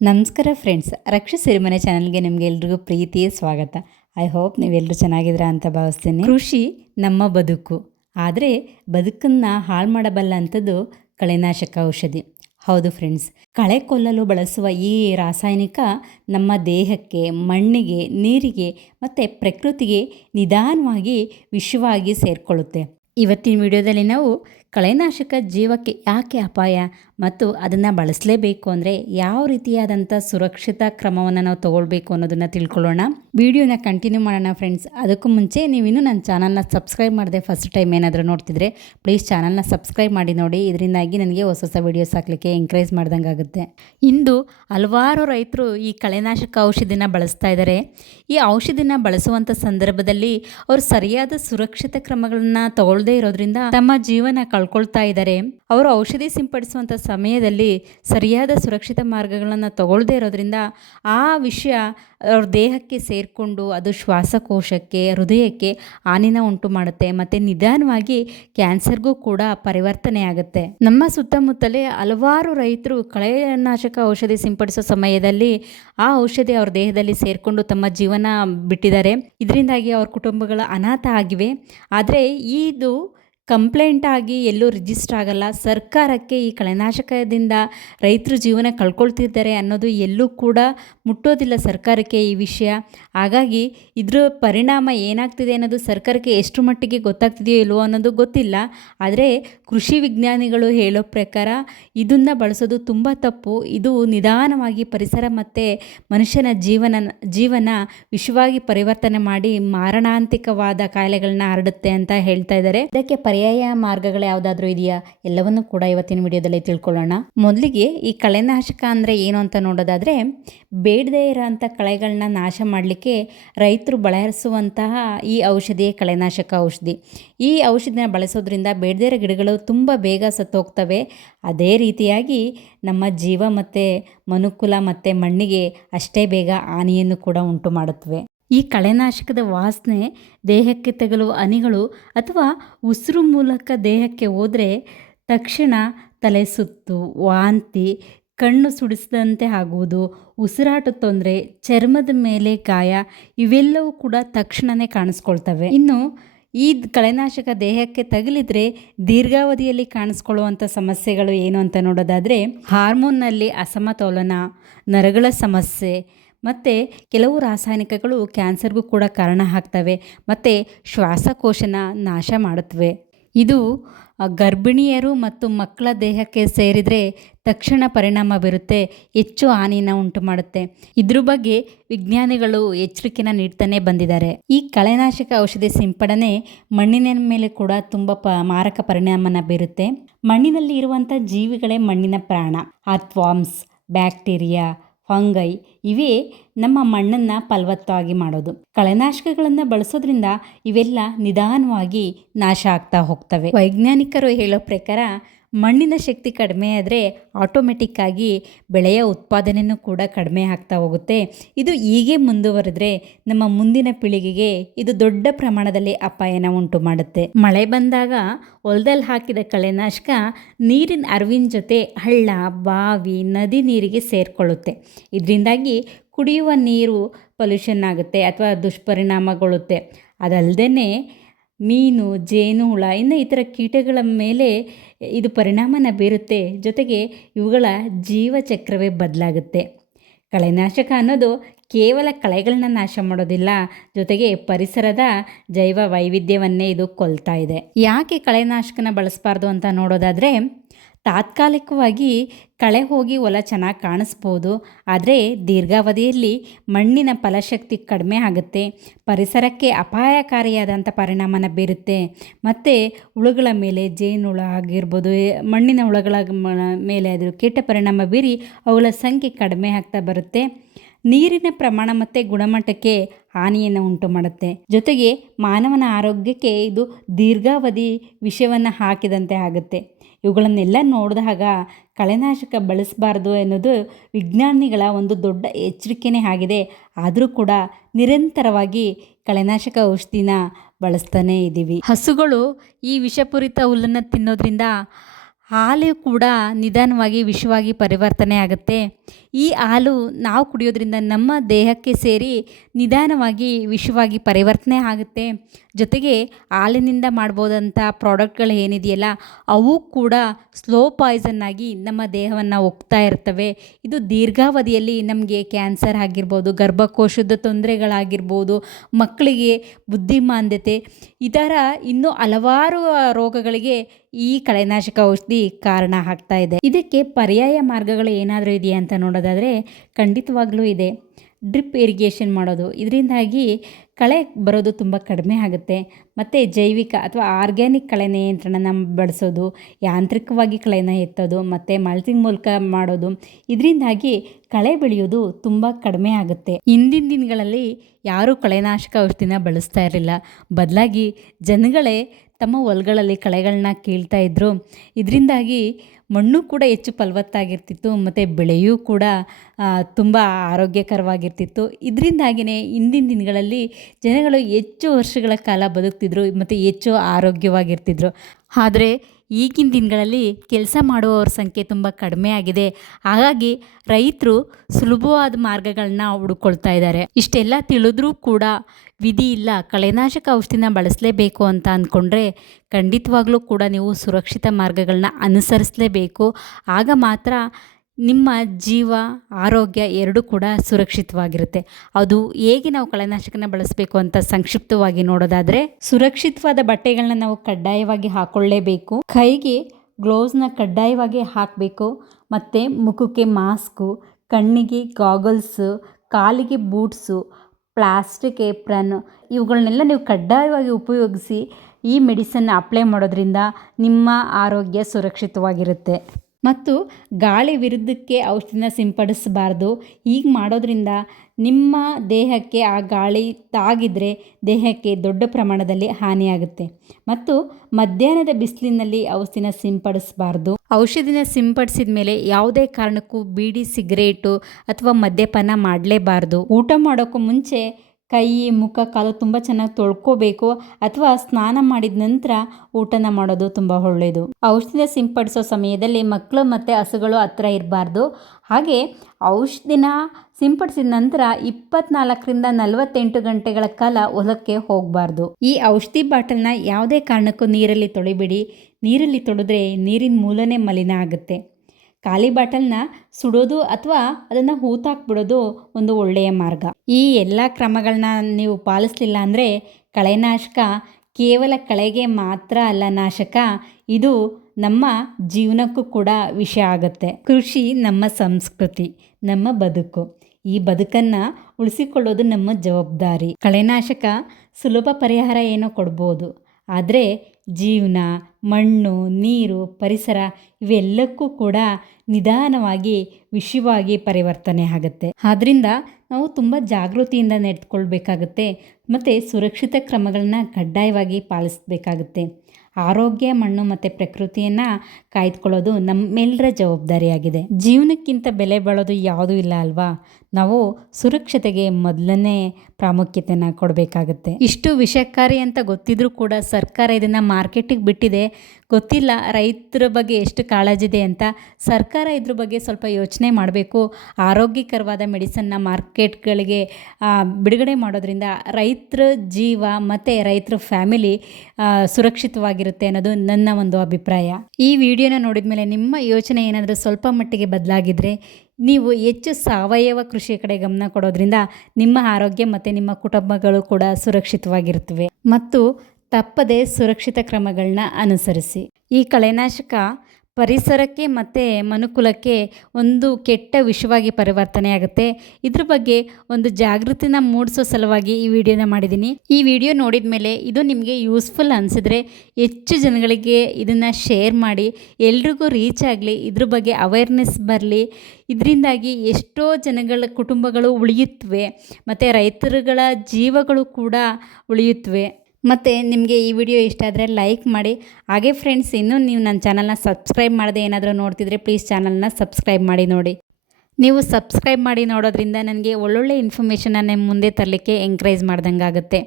ನಮಸ್ಕಾರ ಫ್ರೆಂಡ್ಸ್, ರಕ್ಷಾ ಸಿರಿಮನೆ ಚಾನಲ್ಗೆ ನಿಮಗೆ ಎಲ್ರಿಗೂ ಪ್ರೀತಿಯ ಸ್ವಾಗತ. ಐ ಹೋಪ್ ನೀವೆಲ್ಲರೂ ಚೆನ್ನಾಗಿದ್ದೀರಾ ಅಂತ ಭಾವಿಸ್ತೀನಿ. ಕೃಷಿ ನಮ್ಮ ಬದುಕು, ಆದರೆ ಬದುಕನ್ನು ಹಾಳು ಮಾಡಬಲ್ಲ ಅಂಥದ್ದು ಕಳೆನಾಶಕ ಔಷಧಿ. ಹೌದು ಫ್ರೆಂಡ್ಸ್, ಕಳೆ ಕೊಲ್ಲಲು ಬಳಸುವ ಈ ರಾಸಾಯನಿಕ ನಮ್ಮ ದೇಹಕ್ಕೆ, ಮಣ್ಣಿಗೆ, ನೀರಿಗೆ ಮತ್ತು ಪ್ರಕೃತಿಗೆ ನಿಧಾನವಾಗಿ ವಿಷವಾಗಿ ಸೇರಿಕೊಳ್ಳುತ್ತೆ. ಇವತ್ತಿನ ವಿಡಿಯೋದಲ್ಲಿ ನಾವು ಕಳೆನಾಶಕ ಜೀವಕ್ಕೆ ಯಾಕೆ ಅಪಾಯ ಮತ್ತು ಅದನ್ನು ಬಳಸಲೇಬೇಕು ಅಂದರೆ ಯಾವ ರೀತಿಯಾದಂಥ ಸುರಕ್ಷಿತ ಕ್ರಮವನ್ನು ನಾವು ತಗೊಳ್ಬೇಕು ಅನ್ನೋದನ್ನು ತಿಳ್ಕೊಳ್ಳೋಣ. ವಿಡಿಯೋನ ಕಂಟಿನ್ಯೂ ಮಾಡೋಣ ಫ್ರೆಂಡ್ಸ್. ಅದಕ್ಕೂ ಮುಂಚೆ ನೀವಿನ್ನೂ ನನ್ನ ಚಾನಲ್ನ ಸಬ್ಸ್ಕ್ರೈಬ್ ಮಾಡಿದೆ ಫಸ್ಟ್ ಟೈಮ್ ಏನಾದರೂ ನೋಡ್ತಿದ್ರೆ ಪ್ಲೀಸ್ ಚಾನಲ್ನ ಸಬ್ಸ್ಕ್ರೈಬ್ ಮಾಡಿ ನೋಡಿ. ಇದರಿಂದಾಗಿ ನನಗೆ ಹೊಸ ವೀಡಿಯೋಸ್ ಹಾಕಲಿಕ್ಕೆ ಎಂಕರೇಜ್ ಮಾಡ್ದಂಗೆ ಆಗುತ್ತೆ. ಇಂದು ಹಲವಾರು ರೈತರು ಈ ಕಳೆನಾಶಕ ಔಷಧಿನ ಬಳಸ್ತಾ ಇದ್ದಾರೆ. ಈ ಔಷಧಿನ ಬಳಸುವಂಥ ಸಂದರ್ಭದಲ್ಲಿ ಅವರು ಸರಿಯಾದ ಸುರಕ್ಷಿತ ಕ್ರಮಗಳನ್ನು ತಗೊಳ್ಳದೇ ಇರೋದ್ರಿಂದ ತಮ್ಮ ಜೀವನ ಕಳ್ಕೊಳ್ತಾ ಇದ್ದಾರೆ. ಅವರು ಔಷಧಿ ಸಿಂಪಡಿಸುವಂಥ ಸಮಯದಲ್ಲಿ ಸರಿಯಾದ ಸುರಕ್ಷಿತ ಮಾರ್ಗಗಳನ್ನು ತಗೊಳ್ಳದೇ ಇರೋದ್ರಿಂದ ಆ ವಿಷಯ ಅವ್ರ ದೇಹಕ್ಕೆ ಸೇರಿಕೊಂಡು ಅದು ಶ್ವಾಸಕೋಶಕ್ಕೆ, ಹೃದಯಕ್ಕೆ ಹಾನಿನ ಉಂಟು ಮಾಡುತ್ತೆ ಮತ್ತು ನಿಧಾನವಾಗಿ ಕ್ಯಾನ್ಸರ್ಗೂ ಕೂಡ ಪರಿವರ್ತನೆ ಆಗುತ್ತೆ. ನಮ್ಮ ಸುತ್ತಮುತ್ತಲೇ ಹಲವಾರು ರೈತರು ಕಳೆನಾಶಕ ಔಷಧಿ ಸಿಂಪಡಿಸೋ ಸಮಯದಲ್ಲಿ ಆ ಔಷಧಿ ಅವ್ರ ದೇಹದಲ್ಲಿ ಸೇರಿಕೊಂಡು ತಮ್ಮ ಜೀವನ ಬಿಟ್ಟಿದ್ದಾರೆ. ಇದರಿಂದಾಗಿ ಅವ್ರ ಕುಟುಂಬಗಳ ಅನಾಥ ಆಗಿವೆ. ಆದರೆ ಇದು ಕಂಪ್ಲೇಂಟ್ ಆಗಿ ಎಲ್ಲೂ ರಿಜಿಸ್ಟರ್ ಆಗಲ್ಲ. ಸರ್ಕಾರಕ್ಕೆ ಈ ಕಳೆನಾಶಕದಿಂದ ರೈತರು ಜೀವನ ಕಳ್ಕೊಳ್ತಿದ್ದಾರೆ ಅನ್ನೋದು ಎಲ್ಲೂ ಕೂಡ ಮುಟ್ಟೋದಿಲ್ಲ ಸರ್ಕಾರಕ್ಕೆ ಈ ವಿಷಯ. ಹಾಗಾಗಿ ಇದ್ರ ಪರಿಣಾಮ ಏನಾಗ್ತಿದೆ ಅನ್ನೋದು ಸರ್ಕಾರಕ್ಕೆ ಎಷ್ಟು ಮಟ್ಟಿಗೆ ಗೊತ್ತಾಗ್ತಿದೆಯೋ ಇಲ್ವೋ ಅನ್ನೋದು ಗೊತ್ತಿಲ್ಲ. ಆದರೆ ಕೃಷಿ ವಿಜ್ಞಾನಿಗಳು ಹೇಳೋ ಪ್ರಕಾರ ಇದನ್ನು ಬಳಸೋದು ತುಂಬ ತಪ್ಪು. ಇದು ನಿಧಾನವಾಗಿ ಪರಿಸರ ಮತ್ತು ಮನುಷ್ಯನ ಜೀವನ ವಿಷವಾಗಿ ಪರಿವರ್ತನೆ ಮಾಡಿ ಮಾರಣಾಂತಿಕವಾದ ಕಾಯಿಲೆಗಳನ್ನ ಹರಡುತ್ತೆ ಅಂತ ಹೇಳ್ತಾ ಇದ್ದಾರೆ. ಇದಕ್ಕೆ ಪರ್ಯಾಯ ಮಾರ್ಗಗಳು ಯಾವುದಾದ್ರೂ ಇದೆಯಾ ಎಲ್ಲವನ್ನೂ ಕೂಡ ಇವತ್ತಿನ ವಿಡಿಯೋದಲ್ಲಿ ತಿಳ್ಕೊಳ್ಳೋಣ. ಮೊದಲಿಗೆ ಈ ಕಳೆನಾಶಕ ಅಂದರೆ ಏನು ಅಂತ ನೋಡೋದಾದರೆ, ಬೇಡದೇ ಇರೋಂಥ ಕಳೆಗಳನ್ನ ನಾಶ ಮಾಡಲಿಕ್ಕೆ ರೈತರು ಬಳಸುವಂತಹ ಈ ಔಷಧಿಯೇ ಕಳೆನಾಶಕ ಔಷಧಿ. ಈ ಔಷಧಿನ ಬಳಸೋದ್ರಿಂದ ಬೇಡದೇ ಇರೋ ಗಿಡಗಳು ತುಂಬ ಬೇಗ ಸತ್ತೋಗ್ತವೆ. ಅದೇ ರೀತಿಯಾಗಿ ನಮ್ಮ ಜೀವ ಮತ್ತು ಮನುಕುಲ ಮತ್ತು ಮಣ್ಣಿಗೆ ಅಷ್ಟೇ ಬೇಗ ಹಾನಿಯನ್ನು ಕೂಡ ಉಂಟು ಮಾಡುತ್ತವೆ. ಈ ಕಳೆನಾಶಕದ ವಾಸನೆ ದೇಹಕ್ಕೆ ತಗುಲುವ ಹನಿಗಳು ಅಥವಾ ಉಸಿರು ಮೂಲಕ ದೇಹಕ್ಕೆ ಹೋದರೆ ತಕ್ಷಣ ತಲೆ ಸುತ್ತು, ವಾಂತಿ, ಕಣ್ಣು ಸುಡಿಸಿದಂತೆ ಆಗುವುದು, ಉಸಿರಾಟ ತೊಂದರೆ, ಚರ್ಮದ ಮೇಲೆ ಗಾಯ ಇವೆಲ್ಲವೂ ಕೂಡ ತಕ್ಷಣವೇ ಕಾಣಿಸ್ಕೊಳ್ತವೆ. ಇನ್ನು ಈ ಕಳೆನಾಶಕ ದೇಹಕ್ಕೆ ತಗುಲಿದ್ರೆ ದೀರ್ಘಾವಧಿಯಲ್ಲಿ ಕಾಣಿಸ್ಕೊಳ್ಳುವಂಥ ಸಮಸ್ಯೆಗಳು ಏನು ಅಂತ ನೋಡೋದಾದರೆ, ಹಾರ್ಮೋನ್ನಲ್ಲಿ ಅಸಮತೋಲನ, ನರಗಳ ಸಮಸ್ಯೆ ಮತ್ತು ಕೆಲವು ರಾಸಾಯನಿಕಗಳು ಕ್ಯಾನ್ಸರ್ಗೂ ಕೂಡ ಕಾರಣ ಆಗ್ತವೆ ಮತ್ತು ಶ್ವಾಸಕೋಶನ ನಾಶ ಮಾಡುತ್ತವೆ. ಇದು ಗರ್ಭಿಣಿಯರು ಮತ್ತು ಮಕ್ಕಳ ದೇಹಕ್ಕೆ ಸೇರಿದರೆ ತಕ್ಷಣ ಪರಿಣಾಮ ಬೀರುತ್ತೆ, ಹೆಚ್ಚು ಹಾನಿನ ಉಂಟು ಮಾಡುತ್ತೆ. ಇದ್ರ ಬಗ್ಗೆ ವಿಜ್ಞಾನಿಗಳು ಎಚ್ಚರಿಕೆನ ನೀಡ್ತಾನೆ ಬಂದಿದ್ದಾರೆ. ಈ ಕಳೆನಾಶಕ ಔಷಧಿ ಸಿಂಪಡಣೆ ಮಣ್ಣಿನ ಮೇಲೆ ಕೂಡ ತುಂಬ ಮಾರಕ ಪರಿಣಾಮನ ಬೀರುತ್ತೆ. ಮಣ್ಣಿನಲ್ಲಿ ಇರುವಂಥ ಜೀವಿಗಳೇ ಮಣ್ಣಿನ ಪ್ರಾಣ. ಅರ್ಥ್ವಾಮ್ಸ್, ಬ್ಯಾಕ್ಟೀರಿಯಾ, ಫಂಗೈ ಇವೇ ನಮ್ಮ ಮಣ್ಣನ್ನು ಫಲವತ್ತಾಗಿ ಮಾಡೋದು. ಕಳೆನಾಶಕಗಳನ್ನು ಬಳಸೋದ್ರಿಂದ ಇವೆಲ್ಲ ನಿಧಾನವಾಗಿ ನಾಶ ಆಗ್ತಾ ಹೋಗ್ತವೆ. ವೈಜ್ಞಾನಿಕರು ಹೇಳೋ ಪ್ರಕಾರ ಮಣ್ಣಿನ ಶಕ್ತಿ ಕಡಿಮೆ ಆದರೆ ಆಟೋಮೆಟಿಕ್ ಆಗಿ ಬೆಳೆಯ ಉತ್ಪಾದನೆಯೂ ಕೂಡ ಕಡಿಮೆ ಆಗ್ತಾ ಹೋಗುತ್ತೆ. ಇದು ಹೀಗೆ ಮುಂದುವರೆದ್ರೆ ನಮ್ಮ ಮುಂದಿನ ಪೀಳಿಗೆಗೆ ಇದು ದೊಡ್ಡ ಪ್ರಮಾಣದಲ್ಲಿ ಅಪಾಯನ ಉಂಟು ಮಾಡುತ್ತೆ. ಮಳೆ ಬಂದಾಗ ಹೊಲದಲ್ಲಿ ಹಾಕಿದ ಕಳೆನಾಶಕ ನೀರಿನ ಹರಿವಿನ ಜೊತೆ ಹಳ್ಳ, ಬಾವಿ, ನದಿ ನೀರಿಗೆ ಸೇರಿಕೊಳ್ಳುತ್ತೆ. ಇದರಿಂದಾಗಿ ಕುಡಿಯುವ ನೀರು ಪೊಲ್ಯೂಷನ್ ಆಗುತ್ತೆ ಅಥವಾ ದುಷ್ಪರಿಣಾಮಗೊಳ್ಳುತ್ತೆ. ಅದಲ್ಲದೆ ಮೀನು, ಜೇನುಹುಳ ಇನ್ನು ಇತರ ಕೀಟಗಳ ಮೇಲೆ ಇದು ಪರಿಣಾಮನ ಬೀರುತ್ತೆ. ಜೊತೆಗೆ ಇವುಗಳ ಜೀವಚಕ್ರವೇ ಬದಲಾಗುತ್ತೆ. ಕಳೆನಾಶಕ ಅನ್ನೋದು ಕೇವಲ ಕಳೆಗಳನ್ನ ನಾಶ ಮಾಡೋದಿಲ್ಲ, ಜೊತೆಗೆ ಪರಿಸರದ ಜೈವ ವೈವಿಧ್ಯವನ್ನೇ ಇದು ಕೊಲ್ತಾ ಇದೆ. ಯಾಕೆ ಕಳೆನಾಶಕನ ಬಳಸಬಾರ್ದು ಅಂತ ನೋಡೋದಾದರೆ, ತಾತ್ಕಾಲಿಕವಾಗಿ ಕಳೆ ಹೋಗಿ ಹೊಲ ಚೆನ್ನಾಗಿ ಕಾಣಿಸ್ಬೋದು. ಆದರೆ ದೀರ್ಘಾವಧಿಯಲ್ಲಿ ಮಣ್ಣಿನ ಫಲಶಕ್ತಿ ಕಡಿಮೆ ಆಗುತ್ತೆ, ಪರಿಸರಕ್ಕೆ ಅಪಾಯಕಾರಿಯಾದಂಥ ಪರಿಣಾಮನ ಬೀರುತ್ತೆ ಮತ್ತು ಹುಳುಗಳ ಮೇಲೆ, ಜೇನುಹುಳ ಆಗಿರ್ಬೋದು, ಮಣ್ಣಿನ ಹುಳುಗಳ ಮೇಲೆ ಅದು ಕೆಟ್ಟ ಪರಿಣಾಮ ಬೀರಿ ಅವುಗಳ ಸಂಖ್ಯೆ ಕಡಿಮೆ ಆಗ್ತಾ ಬರುತ್ತೆ. ನೀರಿನ ಪ್ರಮಾಣ ಮತ್ತು ಗುಣಮಟ್ಟಕ್ಕೆ ಹಾನಿಯನ್ನು ಉಂಟು ಮಾಡುತ್ತೆ. ಜೊತೆಗೆ ಮಾನವನ ಆರೋಗ್ಯಕ್ಕೆ ಇದು ದೀರ್ಘಾವಧಿ ವಿಷವನ್ನು ಹಾಕಿದಂತೆ ಆಗುತ್ತೆ. ಇವುಗಳನ್ನೆಲ್ಲ ನೋಡಿದಾಗ ಕಳೆನಾಶಕ ಬಳಸಬಾರ್ದು ಎನ್ನುವುದು ವಿಜ್ಞಾನಿಗಳ ಒಂದು ದೊಡ್ಡ ಎಚ್ಚರಿಕೆನೇ ಆಗಿದೆ. ಆದರೂ ಕೂಡ ನಿರಂತರವಾಗಿ ಕಳೆನಾಶಕ ಔಷಧಿನ ಬಳಸ್ತಾನೇ ಇದ್ದೀವಿ. ಹಸುಗಳು ಈ ವಿಷಪೂರಿತ ಹುಲ್ಲನ್ನು ತಿನ್ನೋದ್ರಿಂದ ಹಾಲು ಕೂಡ ನಿಧಾನವಾಗಿ ವಿಷವಾಗಿ ಪರಿವರ್ತನೆ ಆಗುತ್ತೆ. ಈ ಹಾಲು ನಾವು ಕುಡಿಯೋದ್ರಿಂದ ನಮ್ಮ ದೇಹಕ್ಕೆ ಸೇರಿ ನಿಧಾನವಾಗಿ ವಿಷವಾಗಿ ಪರಿವರ್ತನೆ ಆಗುತ್ತೆ. ಜೊತೆಗೆ ಹಾಲಿನಿಂದ ಮಾಡ್ಬೋದಂಥ ಪ್ರಾಡಕ್ಟ್ಗಳು ಏನಿದೆಯಲ್ಲ ಅವು ಕೂಡ ಸ್ಲೋ ಪಾಯ್ಸನ್ ಆಗಿ ನಮ್ಮ ದೇಹವನ್ನು ಹೋಗ್ತಾ ಇರ್ತವೆ. ಇದು ದೀರ್ಘಾವಧಿಯಲ್ಲಿ ನಮಗೆ ಕ್ಯಾನ್ಸರ್ ಆಗಿರ್ಬೋದು, ಗರ್ಭಕೋಶದ ತೊಂದರೆಗಳಾಗಿರ್ಬೋದು, ಮಕ್ಕಳಿಗೆ ಬುದ್ಧಿಮಾಂದ್ಯತೆ ಈ ಥರ ಇನ್ನೂ ಹಲವಾರು ರೋಗಗಳಿಗೆ ಈ ಕಳೆನಾಶಕ ಔಷಧಿ ಕಾರಣ ಆಗ್ತಾ ಇದೆ. ಇದಕ್ಕೆ ಪರ್ಯಾಯ ಮಾರ್ಗಗಳು ಏನಾದರೂ ಇದೆಯಾ ಅಂತ ನೋಡೋದಾದರೆ ಖಂಡಿತವಾಗ್ಲೂ ಇದೆ. ಡ್ರಿಪ್ ಇರಿಗೇಷನ್ ಮಾಡೋದು, ಇದರಿಂದಾಗಿ ಕಳೆ ಬರೋದು ತುಂಬ ಕಡಿಮೆ ಆಗುತ್ತೆ. ಮತ್ತು ಜೈವಿಕ ಅಥವಾ ಆರ್ಗ್ಯಾನಿಕ್ ಕಳೆ ನಿಯಂತ್ರಣನ ಬಳಸೋದು, ಯಾಂತ್ರಿಕವಾಗಿ ಕಳೆನ ಎತ್ತೋದು ಮತ್ತು ಮಲ್ಚಿಂಗ್ ಮೂಲಕ ಮಾಡೋದು, ಇದರಿಂದಾಗಿ ಕಳೆ ಬೆಳೆಯೋದು ತುಂಬ ಕಡಿಮೆ ಆಗುತ್ತೆ. ಹಿಂದಿನ ದಿನಗಳಲ್ಲಿ ಯಾರೂ ಕಳೆನಾಶಕ ಔಷಧಿನ ಬಳಸ್ತಾ ಇರಲಿಲ್ಲ. ಬದಲಾಗಿ ಜನಗಳೇ ತಮ್ಮ ಹೊಲಗಳಲ್ಲಿ ಕಳೆಗಳನ್ನ ಕೀಳ್ತಾ ಇದ್ದರು. ಇದರಿಂದಾಗಿ ಮಣ್ಣು ಕೂಡ ಹೆಚ್ಚು ಫಲವತ್ತಾಗಿರ್ತಿತ್ತು ಮತ್ತು ಬೆಳೆಯೂ ಕೂಡ ತುಂಬ ಆರೋಗ್ಯಕರವಾಗಿರ್ತಿತ್ತು. ಇದರಿಂದಾಗಿಯೇ ಹಿಂದಿನ ದಿನಗಳಲ್ಲಿ ಜನಗಳು ಹೆಚ್ಚು ವರ್ಷಗಳ ಕಾಲ ಬದುಕ್ತಿದ್ರು ಮತ್ತು ಹೆಚ್ಚು ಆರೋಗ್ಯವಾಗಿರ್ತಿದ್ರು. ಆದರೆ ಈಗಿನ ದಿನಗಳಲ್ಲಿ ಕೆಲಸ ಮಾಡುವವರ ಸಂಖ್ಯೆ ತುಂಬ ಕಡಿಮೆ ಆಗಿದೆ. ಹಾಗಾಗಿ ರೈತರು ಸುಲಭವಾದ ಮಾರ್ಗಗಳನ್ನ ಹುಡುಕೊಳ್ತಾ ಇದ್ದಾರೆ. ಇಷ್ಟೆಲ್ಲ ತಿಳಿದ್ರೂ ಕೂಡ ವಿಧಿ ಇಲ್ಲ, ಕಳೆನಾಶಕ ಔಷಧಿನ ಬಳಸಲೇಬೇಕು ಅಂತ ಅಂದ್ಕೊಂಡ್ರೆ ಖಂಡಿತವಾಗ್ಲೂ ಕೂಡ ನೀವು ಸುರಕ್ಷಿತ ಮಾರ್ಗಗಳನ್ನ ಅನುಸರಿಸಲೇಬೇಕು. ಆಗ ಮಾತ್ರ ನಿಮ್ಮ ಜೀವ ಆರೋಗ್ಯ ಎರಡೂ ಕೂಡ ಸುರಕ್ಷಿತವಾಗಿರುತ್ತೆ. ಅದು ಹೇಗೆ ನಾವು ಕಳೆನಾಶಕನ ಬಳಸಬೇಕು ಅಂತ ಸಂಕ್ಷಿಪ್ತವಾಗಿ ನೋಡೋದಾದರೆ, ಸುರಕ್ಷಿತವಾದ ಬಟ್ಟೆಗಳನ್ನ ನಾವು ಕಡ್ಡಾಯವಾಗಿ ಹಾಕ್ಕೊಳ್ಳೇಬೇಕು. ಕೈಗೆ ಗ್ಲೌಸ್ನ ಕಡ್ಡಾಯವಾಗಿ ಹಾಕಬೇಕು. ಮತ್ತು ಮುಖಕ್ಕೆ ಮಾಸ್ಕು, ಕಣ್ಣಿಗೆ ಗಾಗಲ್ಸು, ಕಾಲಿಗೆ ಬೂಟ್ಸು, ಪ್ಲಾಸ್ಟಿಕ್ ಏಪ್ರನ್ ಇವುಗಳನ್ನೆಲ್ಲ ನೀವು ಕಡ್ಡಾಯವಾಗಿ ಉಪಯೋಗಿಸಿ ಈ ಮೆಡಿಸನ್ನ ಅಪ್ಲೈ ಮಾಡೋದ್ರಿಂದ ನಿಮ್ಮ ಆರೋಗ್ಯ ಸುರಕ್ಷಿತವಾಗಿರುತ್ತೆ. ಮತ್ತು ಗಾಳಿ ವಿರುದ್ಧಕ್ಕೆ ಔಷಧಿನ ಸಿಂಪಡಿಸಬಾರ್ದು. ಹೀಗೆ ಮಾಡೋದ್ರಿಂದ ನಿಮ್ಮ ದೇಹಕ್ಕೆ ಆ ಗಾಳಿ ತಾಗಿದರೆ ದೇಹಕ್ಕೆ ದೊಡ್ಡ ಪ್ರಮಾಣದಲ್ಲಿ ಹಾನಿಯಾಗುತ್ತೆ. ಮತ್ತು ಮಧ್ಯಾಹ್ನದ ಬಿಸಿಲಿನಲ್ಲಿ ಔಷಧಿನ ಸಿಂಪಡಿಸಬಾರ್ದು. ಔಷಧಿನ ಸಿಂಪಡಿಸಿದ ಮೇಲೆ ಯಾವುದೇ ಕಾರಣಕ್ಕೂ ಬೀಡಿ, ಸಿಗರೇಟು ಅಥವಾ ಮದ್ಯಪಾನ ಮಾಡಲೇಬಾರ್ದು. ಊಟ ಮಾಡೋಕ್ಕೂ ಮುಂಚೆ ಕೈ, ಮುಖ, ಕಾಲು ತುಂಬ ಚೆನ್ನಾಗಿ ತೊಳ್ಕೋಬೇಕು. ಅಥವಾ ಸ್ನಾನ ಮಾಡಿದ ನಂತರ ಊಟನ ಮಾಡೋದು ತುಂಬ ಒಳ್ಳೆಯದು. ಔಷಧಿನ ಸಿಂಪಡಿಸೋ ಸಮಯದಲ್ಲಿ ಮಕ್ಕಳು ಮತ್ತು ಹಸುಗಳು ಹತ್ರ ಇರಬಾರ್ದು. ಹಾಗೆ ಔಷಧಿನ ಸಿಂಪಡಿಸಿದ ನಂತರ 24ರಿಂದ 48 ಗಂಟೆಗಳ ಕಾಲ ಹೊಲಕ್ಕೆ ಹೋಗಬಾರ್ದು. ಈ ಔಷಧಿ ಬಾಟಲ್ನ ಯಾವುದೇ ಕಾರಣಕ್ಕೂ ನೀರಲ್ಲಿ ತೊಳಿಬೇಡಿ. ನೀರಲ್ಲಿ ತೊಳೆದ್ರೆ ನೀರಿನ ಮೂಲನೇ ಮಲಿನ ಆಗುತ್ತೆ. ಖಾಲಿ ಬಾಟಲ್ನ ಸುಡೋದು ಅಥವಾ ಅದನ್ನು ಹೂತಾಕ್ಬಿಡೋದು ಒಂದು ಒಳ್ಳೆಯ ಮಾರ್ಗ. ಈ ಎಲ್ಲ ಕ್ರಮಗಳನ್ನ ನೀವು ಪಾಲಿಸಲಿಲ್ಲ ಅಂದರೆ ಕಳೆನಾಶಕ ಕೇವಲ ಕಳೆಗೆ ಮಾತ್ರ ಅಲ್ಲ ನಾಶಕ, ಇದು ನಮ್ಮ ಜೀವನಕ್ಕೂ ಕೂಡ ವಿಷ ಆಗುತ್ತೆ. ಕೃಷಿ ನಮ್ಮ ಸಂಸ್ಕೃತಿ, ನಮ್ಮ ಬದುಕು. ಈ ಬದುಕನ್ನು ಉಳಿಸಿಕೊಳ್ಳೋದು ನಮ್ಮ ಜವಾಬ್ದಾರಿ. ಕಳೆನಾಶಕ ಸುಲಭ ಪರಿಹಾರ ಏನೋ ಕೊಡ್ಬೋದು, ಆದರೆ ಜೀವನ, ಮಣ್ಣು, ನೀರು, ಪರಿಸರ ಇವೆಲ್ಲಕ್ಕೂ ಕೂಡ ನಿಧಾನವಾಗಿ ವಿಷವಾಗಿ ಪರಿವರ್ತನೆ ಆಗುತ್ತೆ. ಆದ್ದರಿಂದ ನಾವು ತುಂಬ ಜಾಗೃತಿಯಿಂದ ನಡೆದುಕೊಳ್ಬೇಕಾಗುತ್ತೆ ಮತ್ತು ಸುರಕ್ಷಿತ ಕ್ರಮಗಳನ್ನ ಕಡ್ಡಾಯವಾಗಿ ಪಾಲಿಸಬೇಕಾಗುತ್ತೆ. ಆರೋಗ್ಯ, ಮಣ್ಣು ಮತ್ತು ಪ್ರಕೃತಿಯನ್ನು ಕಾಯ್ದುಕೊಳ್ಳೋದು ನಮ್ಮೆಲ್ಲರ ಜವಾಬ್ದಾರಿಯಾಗಿದೆ. ಜೀವನಕ್ಕಿಂತ ಬೆಲೆ ಬಾಳೋದು ಯಾವುದೂ ಇಲ್ಲ ಅಲ್ವಾ? ನಾವು ಸುರಕ್ಷತೆಗೆ ಮೊದಲನೇ ಪ್ರಾಮುಖ್ಯತೆಯನ್ನು ಕೊಡಬೇಕಾಗುತ್ತೆ. ಇಷ್ಟು ವಿಷಕಾರಿ ಅಂತ ಗೊತ್ತಿದ್ರೂ ಕೂಡ ಸರ್ಕಾರ ಇದನ್ನು ಮಾರ್ಕೆಟಿಗೆ ಬಿಟ್ಟಿದೆ. ಗೊತ್ತಿಲ್ಲ ರೈತರ ಬಗ್ಗೆ ಎಷ್ಟು ಕಾಳಜಿದೆ ಅಂತ. ಸರ್ಕಾರ ಇದ್ರ ಬಗ್ಗೆ ಸ್ವಲ್ಪ ಯೋಚನೆ ಮಾಡಬೇಕು. ಆರೋಗ್ಯಕರವಾದ ಮೆಡಿಸನ್ನ ಮಾರ್ಕೆಟ್ಗಳಿಗೆ ಬಿಡುಗಡೆ ಮಾಡೋದ್ರಿಂದ ರೈತರ ಜೀವ ಮತ್ತು ರೈತರ ಫ್ಯಾಮಿಲಿ ಸುರಕ್ಷಿತವಾಗಿರುತ್ತೆ ಅನ್ನೋದು ನನ್ನ ಒಂದು ಅಭಿಪ್ರಾಯ. ಈ ವಿಡಿಯೋನ ನೋಡಿದ ಮೇಲೆ ನಿಮ್ಮ ಯೋಚನೆ ಏನಾದರೂ ಸ್ವಲ್ಪ ಮಟ್ಟಿಗೆ ಬದಲಾಗಿದ್ದರೆ ನೀವು ಹೆಚ್ಚು ಸಾವಯವ ಕೃಷಿಯ ಕಡೆ ಗಮನ ಕೊಡೋದ್ರಿಂದ ನಿಮ್ಮ ಆರೋಗ್ಯ ಮತ್ತು ನಿಮ್ಮ ಕುಟುಂಬಗಳು ಕೂಡ ಸುರಕ್ಷಿತವಾಗಿರುತ್ತವೆ. ಮತ್ತು ತಪ್ಪದೆ ಸುರಕ್ಷಿತ ಕ್ರಮಗಳನ್ನ ಅನುಸರಿಸಿ. ಈ ಕಳೆನಾಶಕ ಪರಿಸರಕ್ಕೆ ಮತ್ತು ಮನುಕುಲಕ್ಕೆ ಒಂದು ಕೆಟ್ಟ ವಿಷವಾಗಿ ಪರಿವರ್ತನೆ ಆಗುತ್ತೆ. ಇದ್ರ ಬಗ್ಗೆ ಒಂದು ಜಾಗೃತಿನ ಮೂಡಿಸೋ ಸಲುವಾಗಿ ಈ ವಿಡಿಯೋನ ಮಾಡಿದ್ದೀನಿ. ಈ ವಿಡಿಯೋ ನೋಡಿದ ಮೇಲೆ ಇದು ನಿಮಗೆ ಯೂಸ್ಫುಲ್ ಅನಿಸಿದ್ರೆ ಹೆಚ್ಚು ಜನಗಳಿಗೆ ಇದನ್ನು ಶೇರ್ ಮಾಡಿ, ಎಲ್ರಿಗೂ ರೀಚ್ ಆಗಲಿ, ಇದ್ರ ಬಗ್ಗೆ ಅವೇರ್ನೆಸ್ ಬರಲಿ. ಇದರಿಂದಾಗಿ ಎಷ್ಟೋ ಜನಗಳ ಕುಟುಂಬಗಳು ಉಳಿಯುತ್ತವೆ ಮತ್ತು ರೈತರುಗಳ ಜೀವಗಳು ಕೂಡ ಉಳಿಯುತ್ತವೆ. ಮತ್ತು ನಿಮಗೆ ಈ ವಿಡಿಯೋ ಇಷ್ಟ ಆದರೆ ಲೈಕ್ ಮಾಡಿ. ಹಾಗೆ ಫ್ರೆಂಡ್ಸ್, ಇನ್ನೂ ನೀವು ನನ್ನ ಚಾನಲ್ನ ಸಬ್ಸ್ಕ್ರೈಬ್ ಮಾಡದೆ ಏನಾದರೂ ನೋಡ್ತಿದ್ರೆ ಪ್ಲೀಸ್ ಚಾನಲ್ನ ಸಬ್ಸ್ಕ್ರೈಬ್ ಮಾಡಿ ನೋಡಿ. ನೀವು ಸಬ್ಸ್ಕ್ರೈಬ್ ಮಾಡಿ ನೋಡೋದ್ರಿಂದ ನನಗೆ ಒಳ್ಳೊಳ್ಳೆ ಇನ್ಫಾರ್ಮೇಷನ್ನ ನಿಮ್ಮ ಮುಂದೆ ತರಲಿಕ್ಕೆ ಎಂಕರೇಜ್ ಮಾಡ್ದಂಗೆ ಆಗುತ್ತೆ.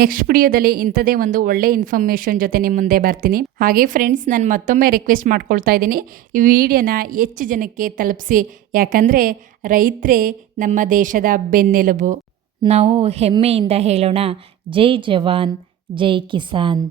ನೆಕ್ಸ್ಟ್ ವಿಡಿಯೋದಲ್ಲಿ ಇಂಥದೇ ಒಂದು ಒಳ್ಳೆ ಇನ್ಫಾರ್ಮೇಷನ್ ಜೊತೆ ನಿಮ್ಮ ಮುಂದೆ ಬರ್ತೀನಿ. ಹಾಗೆ ಫ್ರೆಂಡ್ಸ್, ನಾನು ಮತ್ತೊಮ್ಮೆ ರಿಕ್ವೆಸ್ಟ್ ಮಾಡ್ಕೊಳ್ತಾ ಇದ್ದೀನಿ, ಈ ವಿಡಿಯೋನ ಹೆಚ್ಚು ಜನಕ್ಕೆ ತಲುಪಿಸಿ. ಯಾಕಂದರೆ ರೈತರೇ ನಮ್ಮ ದೇಶದ ಬೆನ್ನೆಲುಬು. ನಾವು ಹೆಮ್ಮೆಯಿಂದ ಹೇಳೋಣ, ಜೈ ಜವಾನ್ ಜೈ ಕಿಸಾನ್.